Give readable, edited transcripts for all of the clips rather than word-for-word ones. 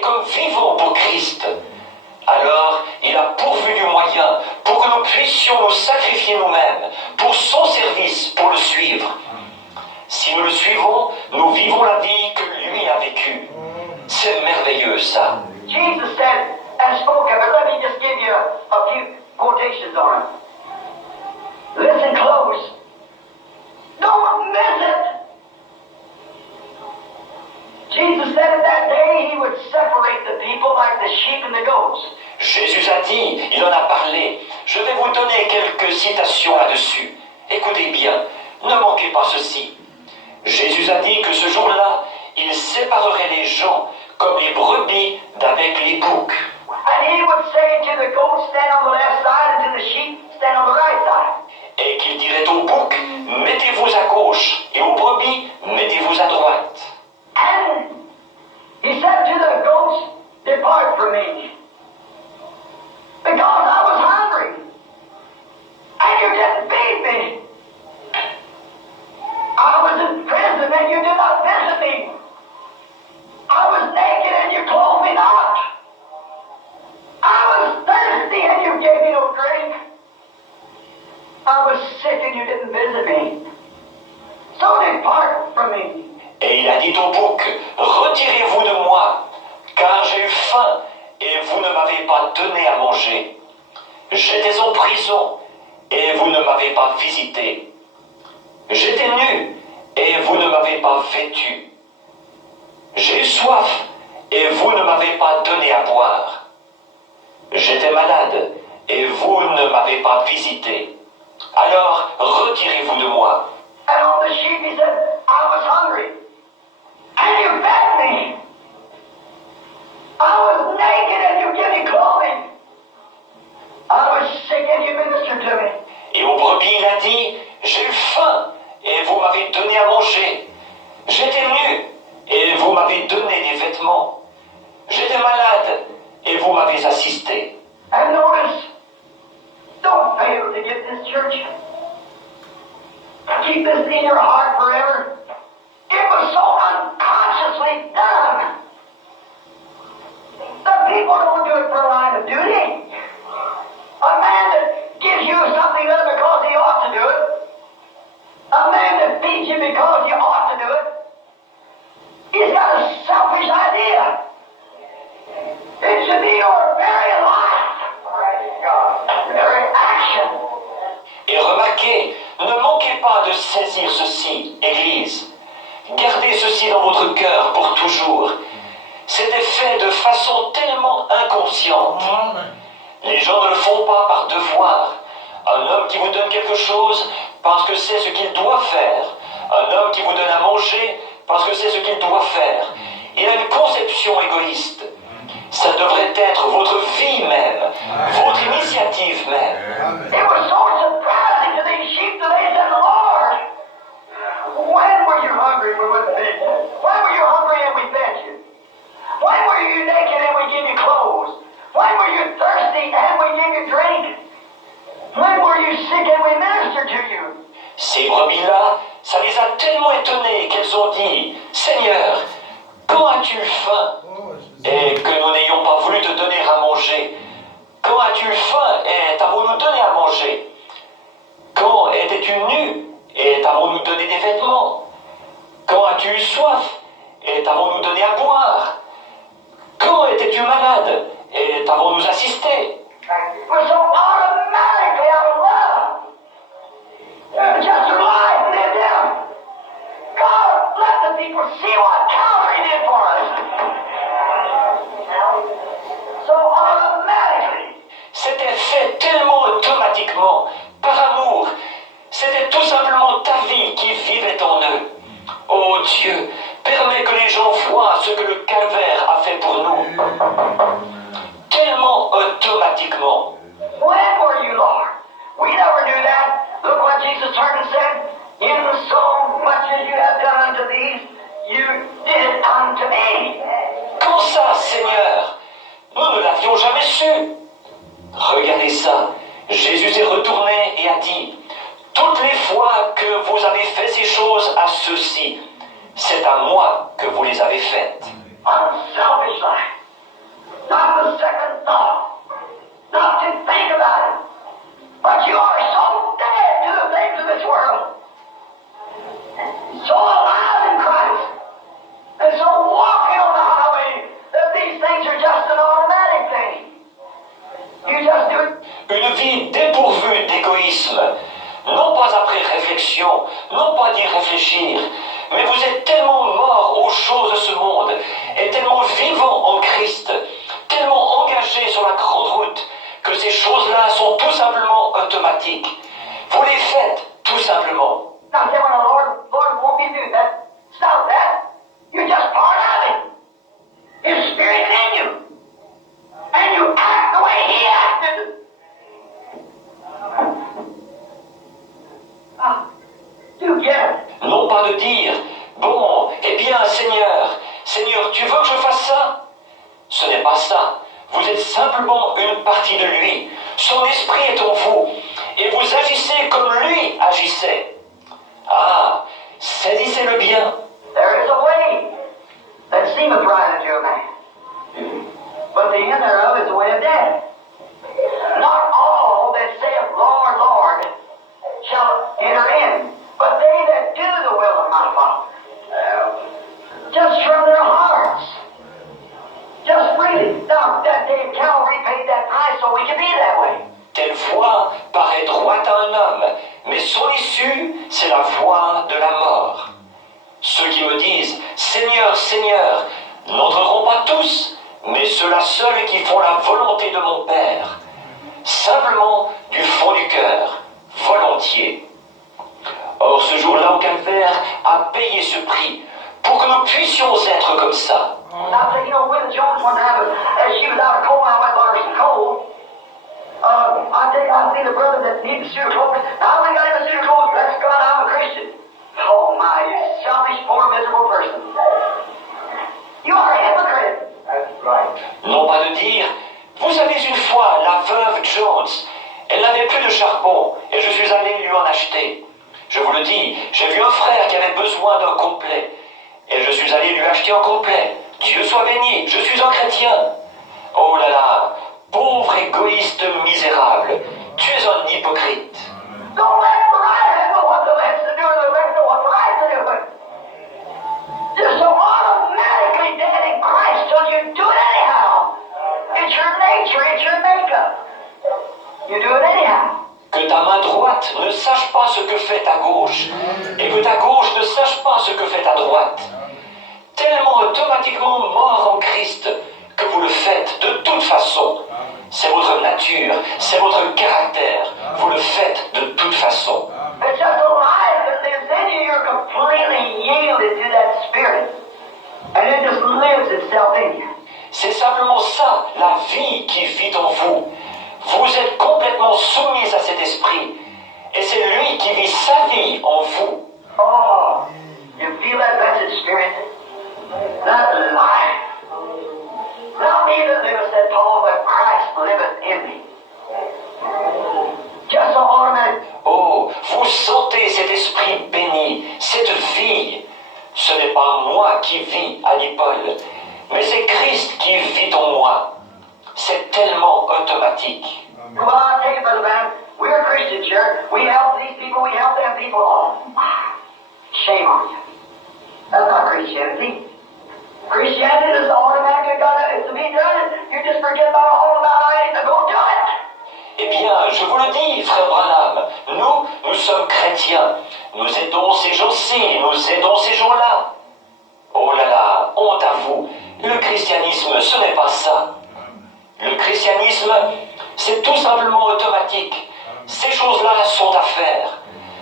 et comme vivons pour Christ, alors il a pourvu du moyen pour que nous puissions nous sacrifier nous-mêmes pour son service, pour le suivre. Si nous le suivons, nous vivons la vie que lui a vécue. C'est merveilleux ça. Jesus said and spoke of it. Let me just give you a few quotations on it. Listen close. Don't miss it. Jesus said at that day he would separate the people like the sheep and the goats. Jésus a dit, il en a parlé. Je vais vous donner quelques citations là-dessus. Écoutez bien, ne manquez pas ceci. Jésus a dit que ce jour-là, il séparerait les gens comme les brebis d'avec les boucs. And he would say to the goats, stand on the left side, and to the sheep, stand on the right side. Et qu'il dirait aux boucs, mettez-vous à gauche, et aux brebis, mettez-vous à droite. And he said to the goats, depart from me, because I was hungry, and you didn't feed me. I was in prison, and you did not visit me. I was naked, and you clothed me not. I was thirsty, and you gave me no drink. I was sick, and you didn't visit me. So depart from me. Et il a dit aux boucs, retirez-vous de moi, car j'ai eu faim, et vous ne m'avez pas donné à manger. J'étais en prison, et vous ne m'avez pas visité. J'étais nu, et vous ne m'avez pas vêtu. J'ai eu soif, et vous ne m'avez pas donné à boire. J'étais malade, et vous ne m'avez pas visité. Alors, retirez-vous de moi. And on the sheep he said, I was hungry, and you fed me. I was naked, and you gave me clothing. I was sick, and you ministered to me. Et aux brebis, il a dit, j'ai eu faim, et vous m'avez donné à manger. J'étais nu, et vous m'avez donné des vêtements. J'étais malade, et vous m'avez assisté. And notice, don't fail to get this, church. Keep this in your heart forever. It was so unconsciously done. The people don't do it for a line of duty. A man that gives you something other because he ought to do it. A man that feeds you because you ought to do it. He's got a selfish idea. It should be your very life, very action. Et remarquez, ne manquez pas de saisir ceci, Église. Gardez ceci dans votre cœur pour toujours. C'était fait de façon tellement inconsciente. Les gens ne le font pas par devoir. Un homme qui vous donne quelque chose parce que c'est ce qu'il doit faire. Un homme qui vous donne à manger parce que c'est ce qu'il doit faire. Il a une conception égoïste. Ça devrait être votre vie même, votre initiative même. It was so surprising to these sheep that they said, Lord, when were you hungry and we wouldn't feed you? When were you hungry and we fed you? When were you naked and we gave you clothes? When were you thirsty and we gave you drink? When were you sick and we ministered to you? Ces brebis-là, ça les a tellement étonnés qu'elles ont dit, Seigneur, quand as-tu faim et que nous n'ayons pas voulu te donner à manger? Quand as-tu faim et t'avons-nous donné à manger? Quand étais-tu nu et t'avons-nous donné des vêtements? Quand as-tu eu soif et t'avons-nous donné à boire? Quand étais-tu malade et t'avons-nous assisté? It was so automatically out of love. Just your life lived in. God, let the people see what Calvary did for us. So automatically. C'était fait tellement automatiquement, par amour. C'était tout simplement ta vie qui vivait en eux. Oh Dieu, permets que les gens voient ce que le calvaire a fait pour nous. Tellement automatiquement. When were you, Lord? We never do that. Look what Jesus turned and said. In so much as you have done unto these, you did it unto me. Quand ça, Seigneur? Nous ne l'avions jamais su. Regardez ça. Jésus est retourné et a dit, toutes les fois que vous avez fait ces choses à ceux-ci, c'est à moi que vous les avez faites. Unselfish life. not the second thought, not to think about it. But you are so dead to the things of this world, so alive in Christ, and so walking on the highway that these things are just an automatic thing. You just do it. Une vie dépourvue d'égoïsme, non pas après réflexion, non pas d'y réfléchir, mais vous êtes tellement mort aux choses de ce monde, et tellement vivant en Christ, tellement engagé sur la grande route, que ces choses-là sont tout simplement automatiques. Vous les faites tout simplement. Now, say, when the Lord won't be do that, stop that. You're just part of Him. His Spirit in you. And you act the way He acted. You get it. Non pas de dire, bon, eh bien Seigneur, Seigneur, tu veux que je fasse ça? Ce n'est pas ça. Vous êtes simplement une partie de lui. Son esprit est en vous. Et vous agissez comme lui agissait. Ah, saisissez-le bien. There is a way that seemeth right unto a man, but the end thereof is the way of death. Not all that saith, Lord, Lord, shall enter in, but they that do the will of my Father. Just from their hearts. Just really. Now, that day of Calvary paid that price so we can be that way. Telle voie paraît droite à un homme, mais son issue, c'est la voie de la mort. Ceux qui me disent, Seigneur, Seigneur, n'entreront pas tous, mais ceux-là seuls qui font la volonté de mon Père. Simplement du fond du cœur, volontiers. Or, ce jour-là au calvaire a payé ce prix pour que nous puissions être comme ça. I say, you know, Willie Jones one time, as she was out of coal, I went bought her some coal. I tell you, I see the brother that needs a suit of clothes. Now, I got him a suit of clothes. That's God, I'm a Christian. Oh, my, you selfish, poor, miserable person. You are a hypocrite. That's right. Non pas de dire, vous savez une fois, la veuve Jones, elle n'avait plus de charbon, et je suis allé lui en acheter. Je vous le dis, j'ai vu un frère qui avait besoin d'un complet, et je suis allé lui acheter un complet. Dieu soit béni, je suis un chrétien. Oh là là, pauvre égoïste misérable, tu es un hypocrite. Don't let the right know what the left's to do, or the left know what the right's to do. You're so automatically dead in Christ till you do it anyhow. It's your nature, it's your makeup. You do it anyhow. Que ta main droite ne sache pas ce que fait ta gauche, et que ta gauche ne sache pas ce que fait ta droite. Tellement automatiquement mort en Christ que vous le faites de toute façon. C'est votre nature, c'est votre caractère. Vous le faites de toute façon. It's just a life that lives in you. You're completely yielded to that spirit. And it just lives itself in you. C'est simplement ça, la vie qui vit en vous. Vous êtes complètement soumis à cet esprit. Et c'est lui qui vit sa vie en vous. Oh, you feel that blessed spirit? That life. Not me that liveth, said Paul, but Christ liveth in me. Just so automatic. Oh, vous sentez cet esprit béni, cette vie. Ce n'est pas moi qui vis, a dit Paul, mais c'est Christ qui vit en moi. C'est tellement automatique. Well, I'll tell you, Brother Branham, we're Christians here. We help these people, we help them people. Oh, shame on you. That's not Christianity. Christianity is automatically it's to be done. You just forget about all about it and go do it. Eh bien, je vous le dis, frère Branham, nous sommes chrétiens. Nous aidons ces gens-ci, nous aidons ces gens-là. Oh là là, honte à vous. Le christianisme, ce n'est pas ça. Le christianisme, c'est tout simplement automatique. Ces choses-là sont à faire.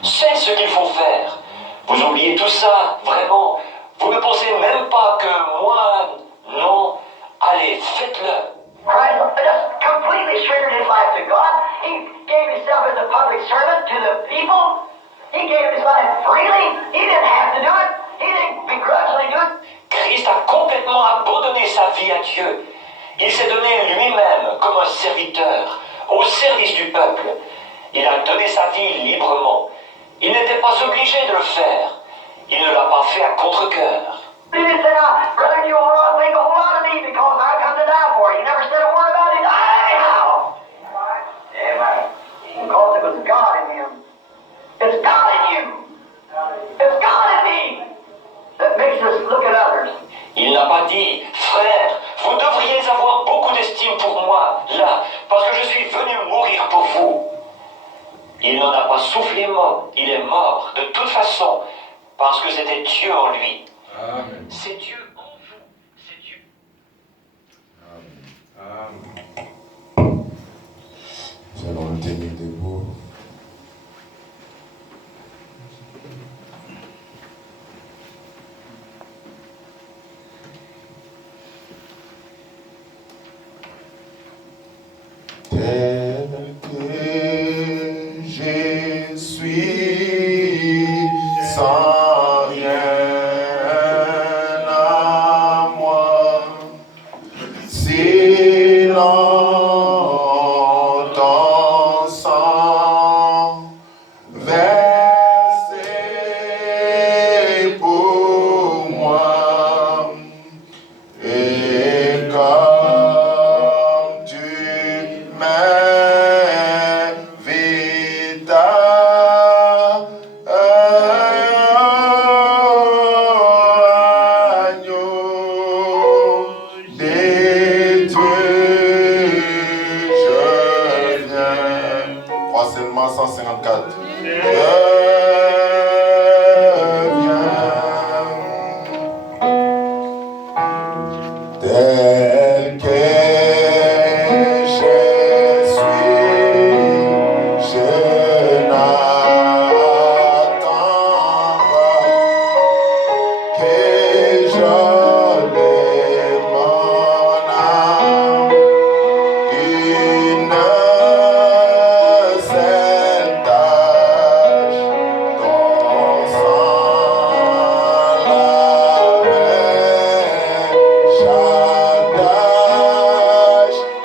C'est ce qu'il faut faire. Vous oubliez tout ça, vraiment. Vous ne pensez même pas que moi, non. Allez, faites-le. Christ just completely surrendered his life to God. He gave himself as a public servant to the people. He gave his life freely. He didn't have to do it. He didn't begrudgingly do it. Christ a complètement abandonné sa vie à Dieu. Il s'est donné lui-même comme un serviteur au service du peuple. Il a donné sa vie librement. Il n'était pas obligé de le faire. Il ne l'a pas fait à contre-cœur. He didn't say, now, brother, you ought to think a whole lot of me because I come to die for you. He never a dit, frère, vous devriez avoir beaucoup d'estime pour moi, là, parce que je suis venu mourir pour vous. Il n'en a pas soufflé mot, il est mort, de toute façon, parce que c'était Dieu en lui. Amen. C'est Dieu en vous, c'est Dieu. Amen. Nous allons nous tenir debout. Tel que je suis, sans rien à moi, si longtemps sans versé pour moi, et comme tu m'invites à agneau des dieux, je viens. Crois seulement 154. Je viens. Tel que je suis, je n'attends pas que je lève mon âme, une seule tâche, ton sang laver, j'attache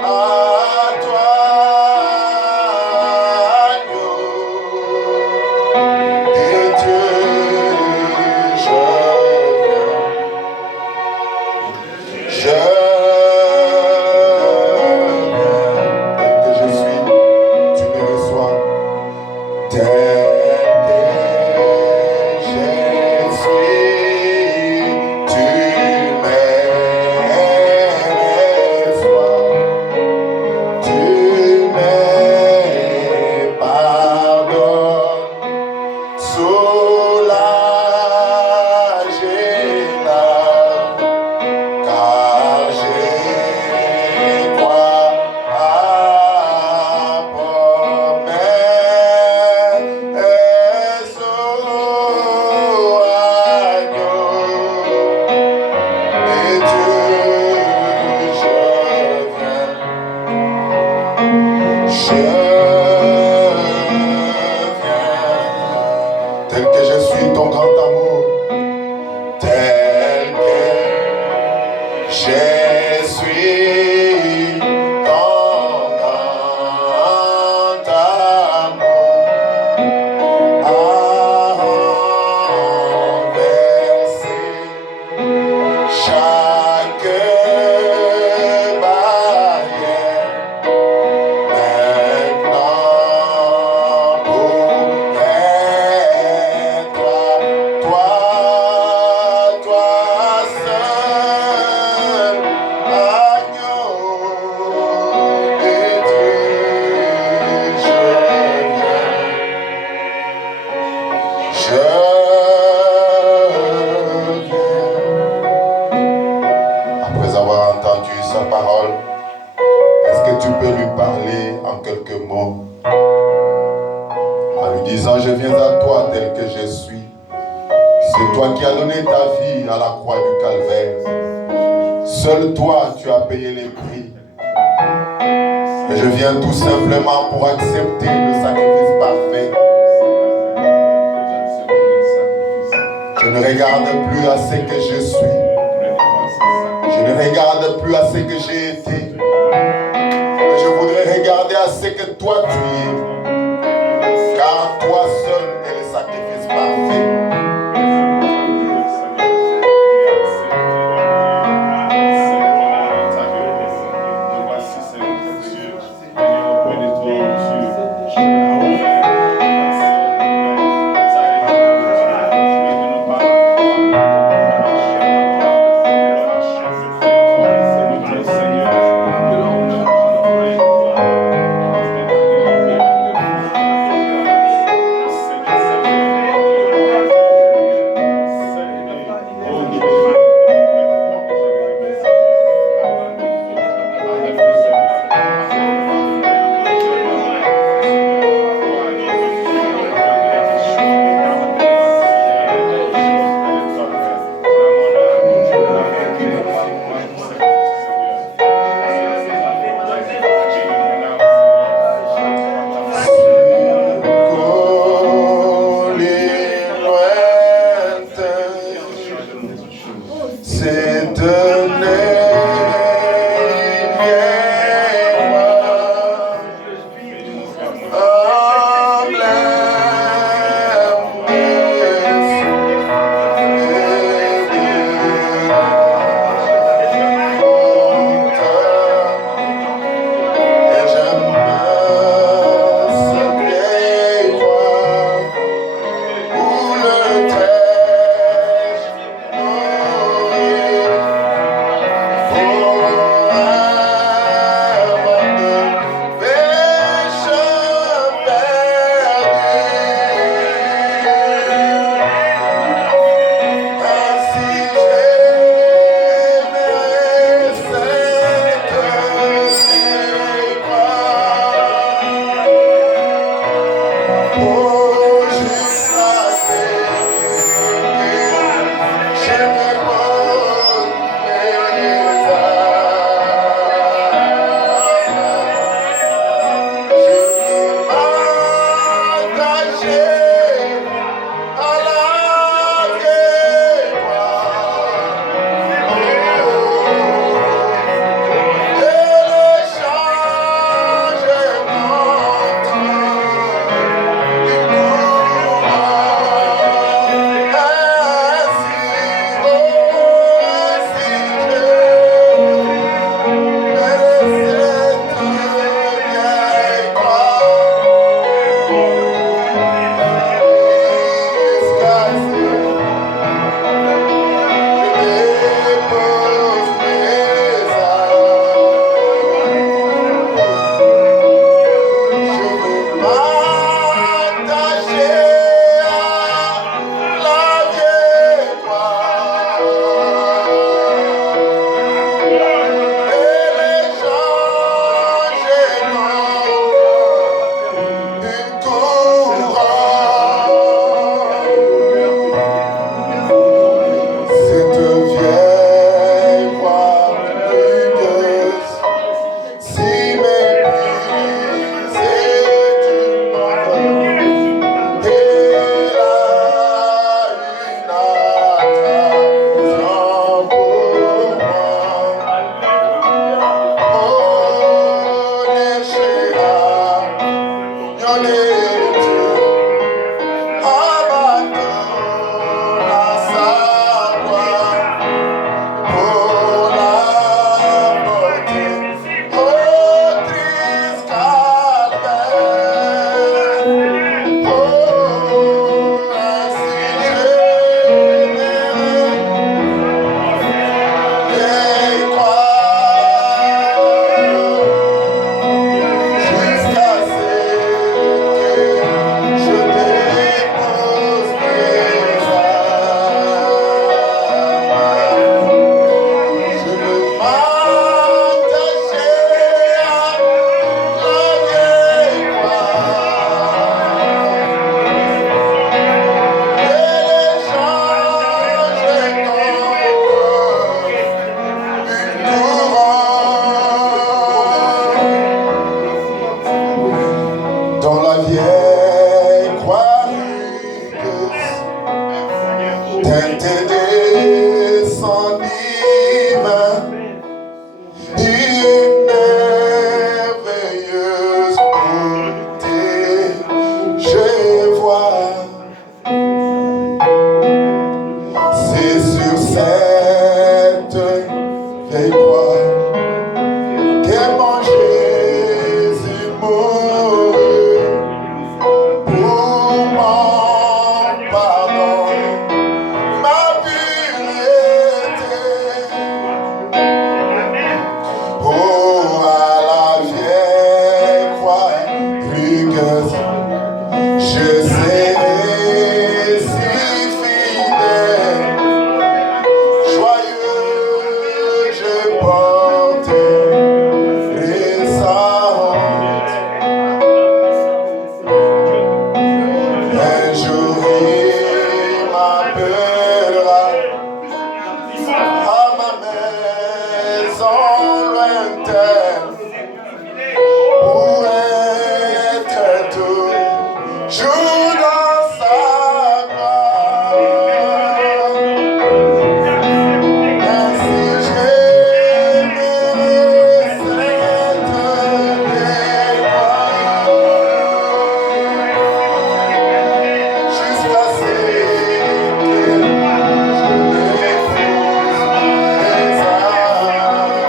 à toi, agneau des dieux, je viens. Je viens, tel que je suis, tu me reçois. Tel que je suis, tu me reçois. Tu me pardonnes, soulagez-la. Car j'ai crois à promesse, agneau des dieux, je viens. Je viens, tel que je suis, ton grand amour, tel que je suis, ton grand amour, à renverser chaque barrière. Maintenant pour être toi seul, agneau des dieux, je viens. Après avoir entendu sa parole, est-ce que tu peux lui parler en quelques mots, en lui disant, je viens à toi tel que je suis. C'est toi qui as donné ta vie à la croix du calvaire. Seul toi, tu as payé les prix. Et je viens tout simplement pour accepter le sacrifice parfait. Je ne regarde plus à ce que je suis. Je ne regarde plus à ce que j'ai été. Mais je voudrais regarder à ce que toi tu es. Car toi seul est le sacrifice parfait. Et quoi que mon Jésus mourut pour mon pardon, ma pureté, pour à la vieille croix, plus que je serai si fidèle, joyeux je porterai sa honte. Un jour il m'appellera à ma maison lointaine pour être toujours dans sa gloire. Ainsi j'aimerai cette vieille gloire jusqu'à ce que je m'épouse les âmes.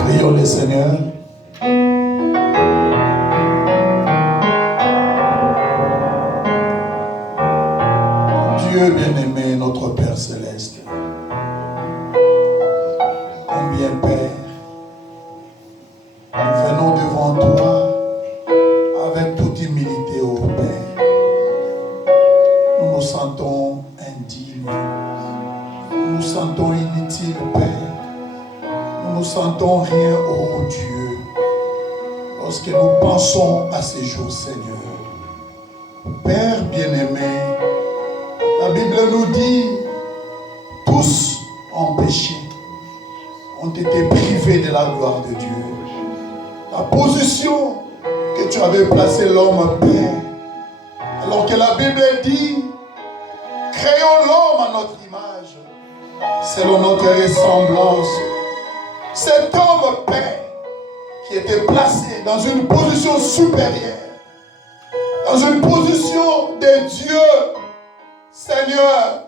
Prions le Seigneur. Dieu bien-aimé, notre Père Céleste, combien Père, nous venons devant toi avec toute humilité, ô Père. Nous nous sentons indignes, nous nous sentons inutiles, Père. Nous ne sentons rien, ô Dieu, lorsque nous pensons à ces jours, Seigneur. Père bien-aimé, la Bible nous dit, tous ont péché, ont été privés de la gloire de Dieu. La position que tu avais placée l'homme, Père, alors que la Bible dit, créons l'homme à notre image, selon notre ressemblance. Cet homme, Père, qui était placé dans une position supérieure, dans une position de Dieu, Seigneur,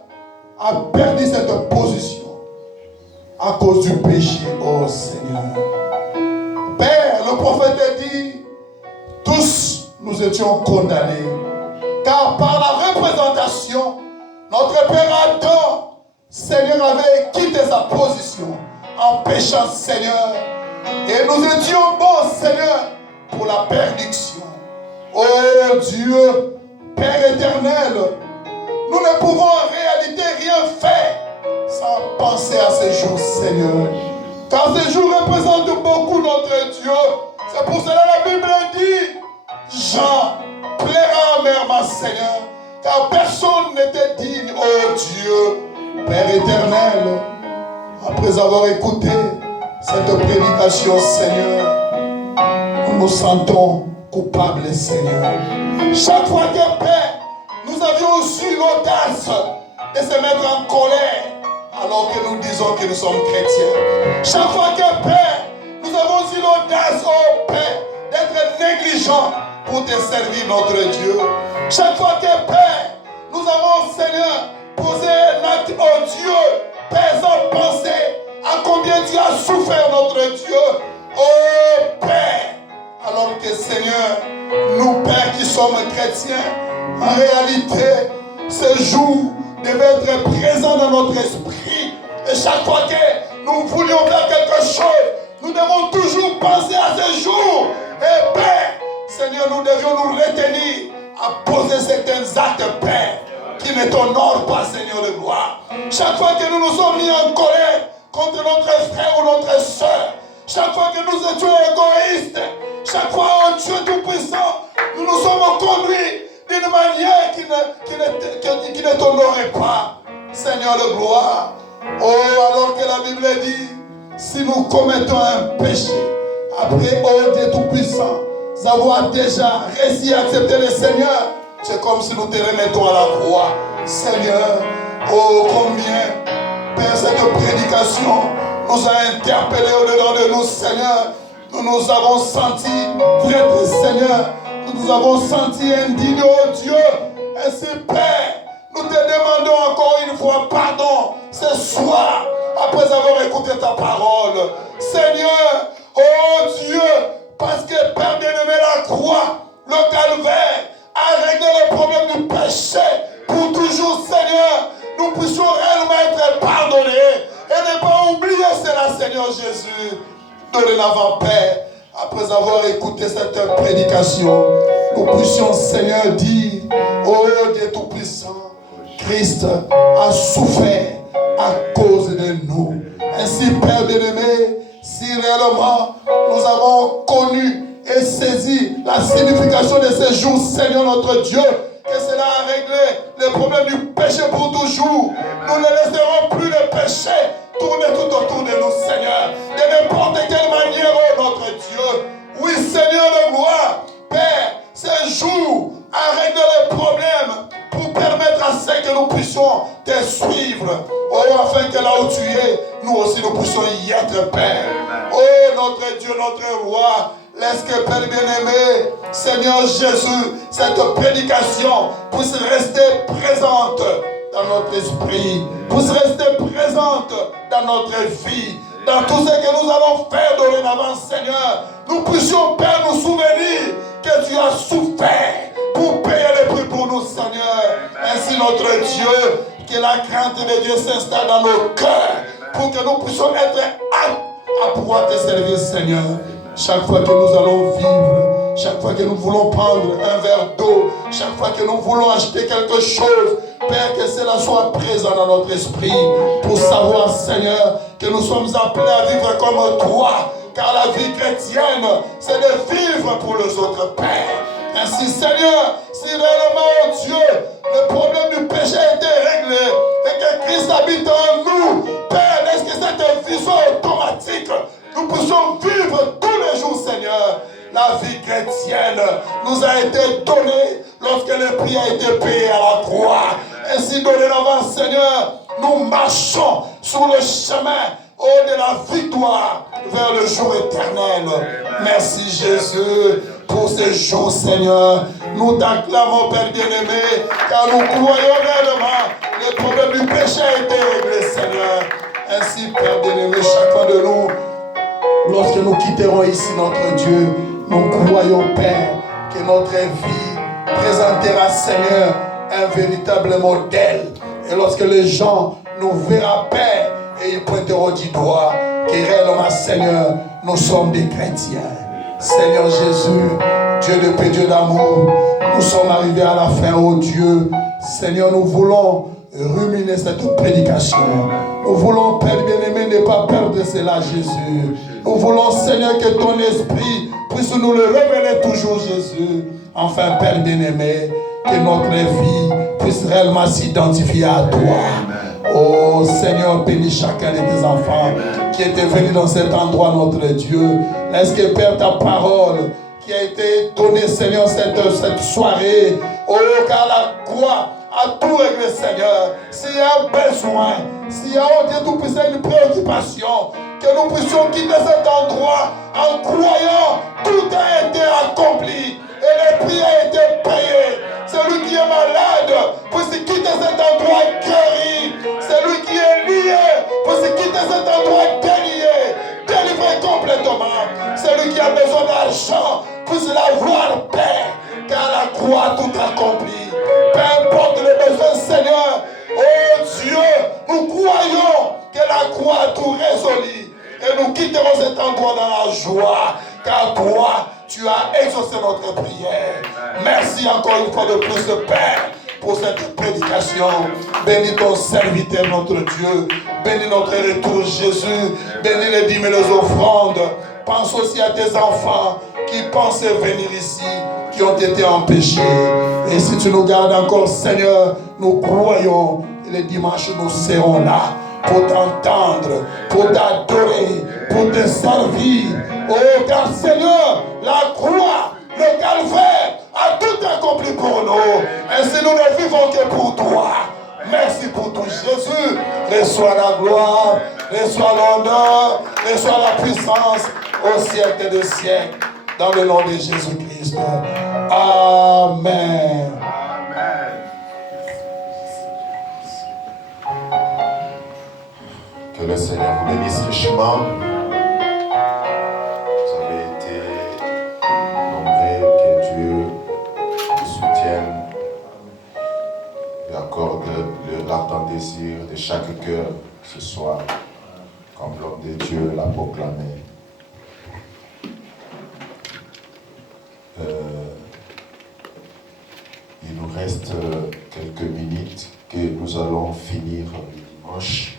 a perdu cette position à cause du péché, oh Seigneur. Père, le prophète dit, tous nous étions condamnés, car par la représentation, notre Père Adam, Seigneur, avait quitté sa position en péchant, Seigneur. Et nous étions bons, Seigneur, pour la perdition. Oh Dieu, Père éternel, nous ne pouvons en réalité rien faire sans penser à ces jours, Seigneur. Car ces jours représentent beaucoup notre Dieu. C'est pour cela que la Bible dit, Jean plaira amèrement, Seigneur, car personne n'était digne, ô Dieu, Père éternel. Après avoir écouté cette prédication, Seigneur, nous nous sentons coupables, Seigneur. Chaque fois que, Père, nous avions eu l'audace de se mettre en colère, alors que nous disons que nous sommes chrétiens. Chaque fois que, Père, nous avons eu l'audace, oh Père, d'être négligents pour te servir, notre Dieu. Chaque fois que, Père, nous avons, Seigneur, posé un acte, oh Dieu, Père, sans penser à combien tu as souffert, notre Dieu. Oh Père, alors que, Seigneur, nous, Père, qui sommes chrétiens, en réalité, ce jour devait être présent dans notre esprit. Et chaque fois que nous voulions faire quelque chose, nous devons toujours penser à ce jour. Et Père, Seigneur, nous devions nous retenir à poser certains actes, Père, qui ne t'honorent pas, Seigneur de gloire. Chaque fois que nous nous sommes mis en colère contre notre frère ou notre soeur, chaque fois que nous étions égoïstes, chaque fois, oh Dieu Tout-Puissant, nous nous sommes conduits d'une manière qui ne t'honorait pas, Seigneur de gloire. Oh, alors que la Bible dit, si nous commettons un péché, après, oh Dieu Tout-Puissant, avoir déjà réussi à accepter le Seigneur, c'est comme si nous te remettons à la croix. Seigneur, oh combien, Père, cette prédication nous a interpellés au-dedans de nous, Seigneur. Nous nous avons senti traîtres, Seigneur. Nous nous avons senti indignes, oh Dieu. Ainsi, Père, nous te demandons encore une fois pardon ce soir, après avoir écouté ta parole. Seigneur, oh Dieu, parce que, Père bien-aimé, la croix, le calvaire, a réglé le problème du péché. Pour toujours, Seigneur, nous puissions réellement être pardonnés et ne pas oublier cela, Seigneur Jésus. Dorénavant, Père, après avoir écouté cette prédication, nous puissions, Seigneur, dire, oh Dieu Tout-Puissant, Christ a souffert à cause de nous. Ainsi, Père bien-aimé, si réellement nous avons connu et saisi la signification de ces jours, Seigneur notre Dieu, que cela a réglé le problème du péché pour toujours, nous ne laisserons plus le péché tourner tout autour de nous, Seigneur, de n'importe quelle manière, oh notre Dieu. Oui, Seigneur de gloire, Père, ces jours a réglé les problèmes pour permettre à ce que nous puissions te suivre. Oh, afin que là où tu es, nous aussi nous puissions y être, Père. Oh, notre Dieu, notre roi, laisse que, Père bien-aimé, Seigneur Jésus, cette prédication puisse rester présente dans notre esprit, puisse rester présente dans notre vie, dans tout ce que nous allons faire dorénavant, Seigneur. Nous puissions, Père, nous souvenir que tu as souffert pour payer le prix pour nous, Seigneur. Ainsi, notre Dieu, que la crainte de Dieu s'installe dans nos cœurs pour que nous puissions être aptes à pouvoir te servir, Seigneur. Chaque fois que nous allons vivre, chaque fois que nous voulons prendre un verre d'eau, chaque fois que nous voulons acheter quelque chose, Père, que cela soit présent dans notre esprit pour savoir, Seigneur, que nous sommes appelés à vivre comme toi, car la vie chrétienne, c'est de vivre pour les autres, Père. Ainsi, Seigneur, si réellement, oh Dieu, le problème du péché a été réglé et que Christ habite en nous, Père, laisse que cette vie soit automatique. Nous puissions vivre tous les jours, Seigneur. La vie chrétienne nous a été donnée lorsque le prix a été payé à la croix. Ainsi, dorénavant, Seigneur, nous marchons sur le chemin de la victoire vers le jour éternel. Merci, Jésus, pour ces jours, Seigneur. Nous t'acclamons, Père bien-aimé, car nous croyons réellement que le problème du péché a été réglé, Seigneur. Ainsi, Père bien-aimé, chacun de nous, lorsque nous quitterons ici notre Dieu, nous croyons, Père, que notre vie présentera, Seigneur, un véritable modèle. Et lorsque les gens nous verront, Père, et ils pointeront du doigt que réellement, Seigneur, nous sommes des chrétiens. Seigneur Jésus, Dieu de paix, Dieu d'amour, nous sommes arrivés à la fin, oh Dieu. Seigneur, nous voulons ruminer cette prédication. Nous voulons, Père bien-aimé, ne pas perdre cela, Jésus. Nous voulons, Seigneur, que ton esprit puisse nous le révéler toujours, Jésus. Enfin, Père bien-aimé, que notre vie puisse réellement s'identifier à toi. Oh Seigneur, bénis chacun de tes enfants qui étaient venus dans cet endroit, notre Dieu. Laisse que, Père, ta parole qui a été donnée, Seigneur, cette soirée, oh, car la croix a tout réglé, Seigneur. S'il y a un besoin, s'il y a, oh Dieu Tout-Puissant, une préoccupation, que nous puissions quitter cet endroit en croyant tout a été accompli et les prix a été payé. Celui qui est malade puisse quitter cet endroit guéri. Celui qui est lié puisse quitter cet endroit délié, délivré complètement. Celui qui a besoin d'argent puisse l'avoir, Père, car la croix a tout accompli. Peu importe les besoins, Seigneur, oh Dieu, nous croyons que la croix a tout résolu. Et nous quitterons cet endroit dans la joie, car toi, tu as exaucé notre prière. Merci encore une fois de plus, Père, pour cette prédication. Bénis ton serviteur, notre Dieu. Bénis notre retour, Jésus. Bénis les dîmes et les offrandes. Pense aussi à tes enfants qui pensaient venir ici, qui ont été empêchés. Et si tu nous gardes encore, Seigneur, nous croyons. Et les dimanches, nous serons là pour t'entendre, pour t'adorer, pour te servir. Oh, car Seigneur, la croix, le calvaire a tout accompli pour nous. Ainsi, nous ne vivons que pour toi. Merci pour tout, Jésus. Reçois la gloire, reçois l'honneur, reçois la puissance au siècle des siècles. Dans le nom de Jésus-Christ. Amen. Que le Seigneur vous bénisse richement. Vous avez été nombreux. Que Dieu vous soutienne et accorde l'ardent désir de chaque cœur ce soir, comme l'homme de Dieu l'a proclamé. Il nous reste quelques minutes que nous allons finir le dimanche.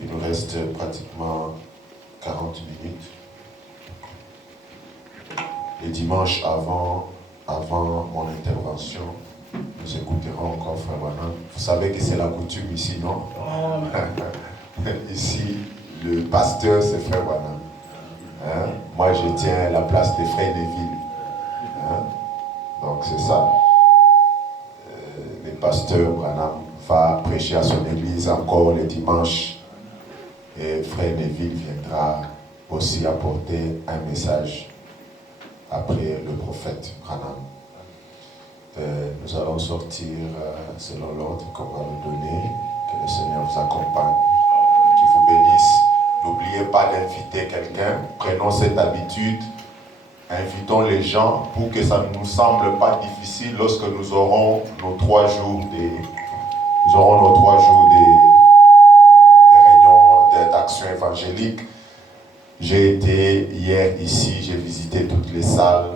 Il nous reste pratiquement 40 minutes. Le dimanche avant mon intervention, nous écouterons encore Frère Branham. Vous savez que c'est la coutume ici, non? Ici, le pasteur, c'est Frère Branham. Hein? Moi, je tiens la place de Frère Neville. Hein? Donc, c'est ça. Le pasteur Branham va prêcher à son église encore le dimanche. Et Frère Neville viendra aussi apporter un message après le prophète Branham. Nous allons sortir selon l'ordre qu'on va nous donner. Que le Seigneur vous accompagne, qu'il vous bénisse. N'oubliez pas d'inviter quelqu'un. Prenons cette habitude. Invitons les gens pour que ça ne nous semble pas difficile lorsque nous aurons nos 3 jours de réunion d'action évangélique. J'ai été hier ici, j'ai visité toutes les salles.